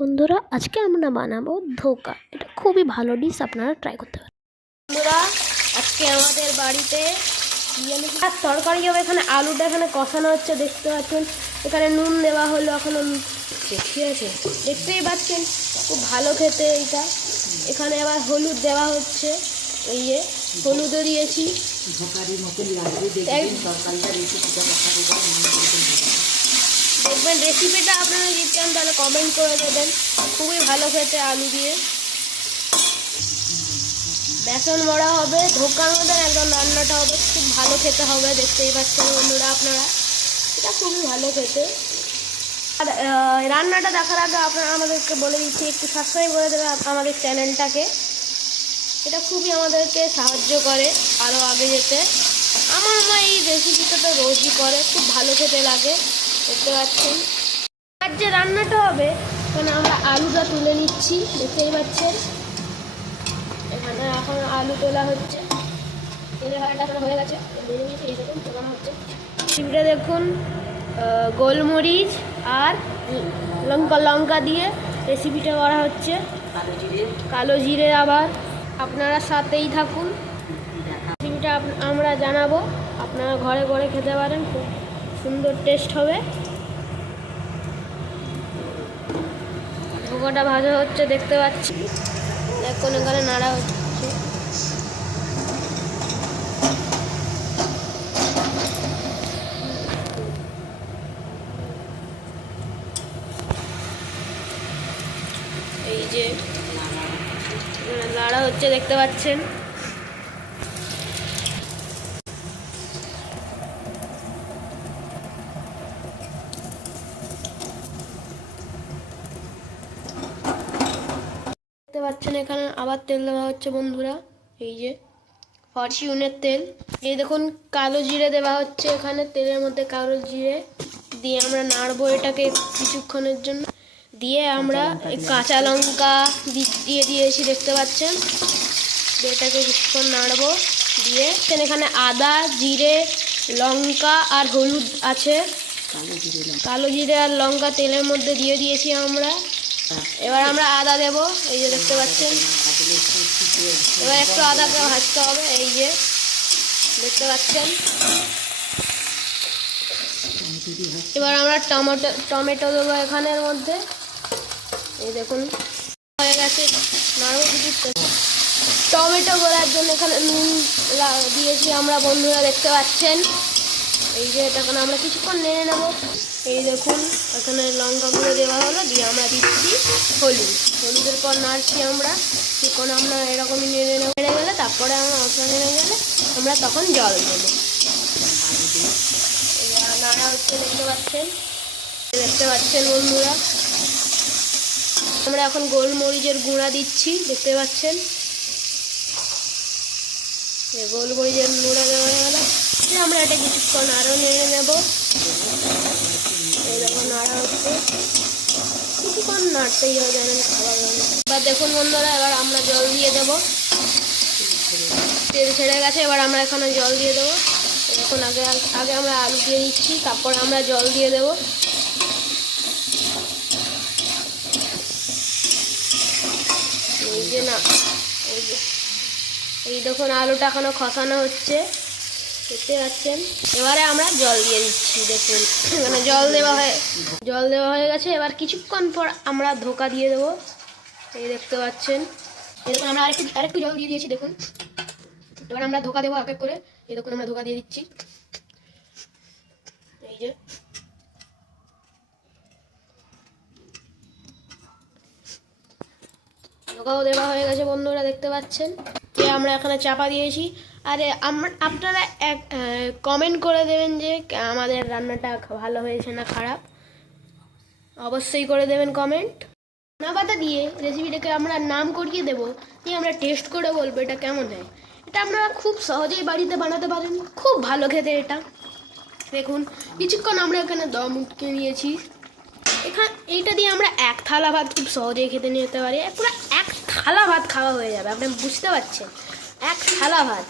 বন্ধুরা, আজকে আমরা বানাবো ধোকা। এটা খুবই ভালো ডিশ, আপনারা ট্রাই করতে পারেন। বন্ধুরা, আজকে আমাদের বাড়িতে তরকারি হবে। এখানে আলুটা এখানে কষানো হচ্ছে, দেখতে পাচ্ছেন। এখানে নুন দেওয়া হলো, এখনো ঠিক আছে, দেখতেই পাচ্ছেন। খুব ভালো খেতে এইটা। এখানে আবার হলুদ দেওয়া হচ্ছে, এই যে হলুদও দিয়েছি। দেখবেন রেসিপিটা আপনারা যদি চান তাহলে কমেন্ট করে দেবেন। খুবই ভালো খেতে আলু দিয়ে। বেসন বড়া হবে, ধোকার মধ্যে একদম রান্নাটা হবে, খুব ভালো খেতে হবে। দেখতেই পাচ্ছেন বন্ধুরা আপনারা, এটা খুবই ভালো খেতে। আর রান্নাটা দেখার আগে আপনারা আমাদেরকে বলে দিচ্ছি, একটু সাবস্ক্রাইব করে দেবে আমাদের চ্যানেলটাকে। এটা খুবই আমাদেরকে সাহায্য করে আরও আগে যেতে। আমার মা এই রেসিপিটা তো রোজই করে, খুব ভালো খেতে লাগে। দেখতে পাচ্ছেন আর যে রান্নাটা হবে, এখানে আমরা আলুটা তুলে নিচ্ছি, দেখতেই পাচ্ছেন। এখানে এখন আলু তোলা হচ্ছে, এখন হয়ে গেছে, তোলানো হচ্ছে। চিমটা দেখুন, গোলমরিচ আর লঙ্কা দিয়ে রেসিপিটা করা হচ্ছে। কালো জিরে আবার আপনারা সাথেই থাকুন। রেসিপিটা আমরা জানাবো, আপনারা ঘরে ঘরে খেতে পারেন, খুব সুন্দর টেস্ট হবে। ধোকাটা ভাজা হচ্ছে, দেখতে পাচ্ছি। দেখুন এখানে নাড়া হচ্ছে। এই যে নাড়া হচ্ছে, দেখতে পাচ্ছেন। দেখতে পাচ্ছেন এখানে আবার তেল দেওয়া হচ্ছে বন্ধুরা, এই যে ফরচুনের তেল। এই দেখুন কালো জিরে দেওয়া হচ্ছে এখানে, তেলের মধ্যে কালো জিরে দিয়ে আমরা নাড়বো এটাকে কিছুক্ষণের জন্য। দিয়ে আমরা কাঁচা লঙ্কা দিয়ে দিয়েছি, দেখতে পাচ্ছেন। এটাকে কিছুক্ষণ নাড়বো। দিয়ে এখানে আদা, জিরে, লঙ্কা আর হলুদ আছে। কালো জিরে আর লঙ্কা তেলের মধ্যে দিয়ে দিয়েছি আমরা। এবার আমরা আদা দেব, এই যে দেখতে পাচ্ছেন। এবার একটু আদাকে ভাজতে হবে, এই যে দেখতে পাচ্ছেন। এবার আমরা টমেটো দেবো এখানের মধ্যে, এই দেখুন হয়ে গেছে। নাড়বো কিছু। টমেটো গলার জন্য এখানে নুন দিয়েছি আমরা বন্ধুরা, দেখতে পাচ্ছেন। এই যে এটা আমরা কিছুক্ষণ নেড়ে নেব। এই দেখুন এখানে লঙ্কা গুঁড়ো দেওয়া হলো, দিয়ে আমরা দিচ্ছি হলুদের পর নাড়ছি আমরা কিছুক্ষণ। আমরা এরকমই নেড়ে গেলে, তারপরে আমরা মশলা নেড়ে গেলে আমরা তখন জল দেব। নাড়া হচ্ছে, দেখতে পাচ্ছেন বন্ধুরা। আমরা এখন গোলমরিচের গুঁড়া দিচ্ছি, দেখতে পাচ্ছেন। গোলমরিচের গুঁড়া দেওয়া হয়ে গেল, আমরা এটা কিছুক্ষণ আরও নেড়ে নেব। এই দেখুন নাড়া হচ্ছে, কিছুক্ষণ নাড়তেই হবে, জানেন খাবার জন্য। এবার দেখুন বন্ধুরা, এবার আমরা জল দিয়ে দেবো। তেল ছেড়ে গেছে, এবার আমরা এখানে জল দিয়ে দেবো। এখন আগে আমরা আলু দিয়ে দিচ্ছি, তারপর আমরা জল দিয়ে দেবো। এই যে না, এই দেখুন আলুটা এখনো খসানো হচ্ছে, দেখতে পাচ্ছেন। এবারে আমরা জল দিয়ে দিচ্ছি, দেখুন এখানে জল দেওয়া হয়ে গেছে। এবার কিছুক্ষণ পর আমরা ধোকা দিয়ে দেবো, এই দেখতে পাচ্ছেন। এই দেখুন আমরা আরেকটু জল দিয়ে দিয়েছি, দেখুন। এবার আমরা ধোকা দেবো এক এক করে, এই দেখুন আমরা ধোকা দিয়ে দিচ্ছি, এই যে। ধোকাও দেওয়া হয়ে গেছে বন্ধুরা, দেখতে পাচ্ছেন। আমরা এখানে চাপা দিয়েছি। আরে আপনারা কমেন্ট করে দেবেন যে আমাদের রান্নাটা ভালো হয়েছে না খারাপ, অবশ্যই করে দেবেন কমেন্ট। ধনা পাতা দিয়ে রেসিপিটাকে আমরা নাম করিয়ে দেবো, দিয়ে আমরা টেস্ট করে বলবো এটা কেমন হয়। এটা আপনারা খুব সহজেই বাড়িতে বানাতে পারেন, খুব ভালো খেতে এটা। দেখুন কিছুক্ষণ আমরা এখানে দম উঠকে নিয়েছি। এইটা দিয়ে আমরা এক থালা ভাত খুব সহজেই খেতে নিতে পারি। পুরো এক থালা ভাত খাওয়া হয়ে যাবে, আপনি বুঝতে পারছেন। এক থালা ভাত।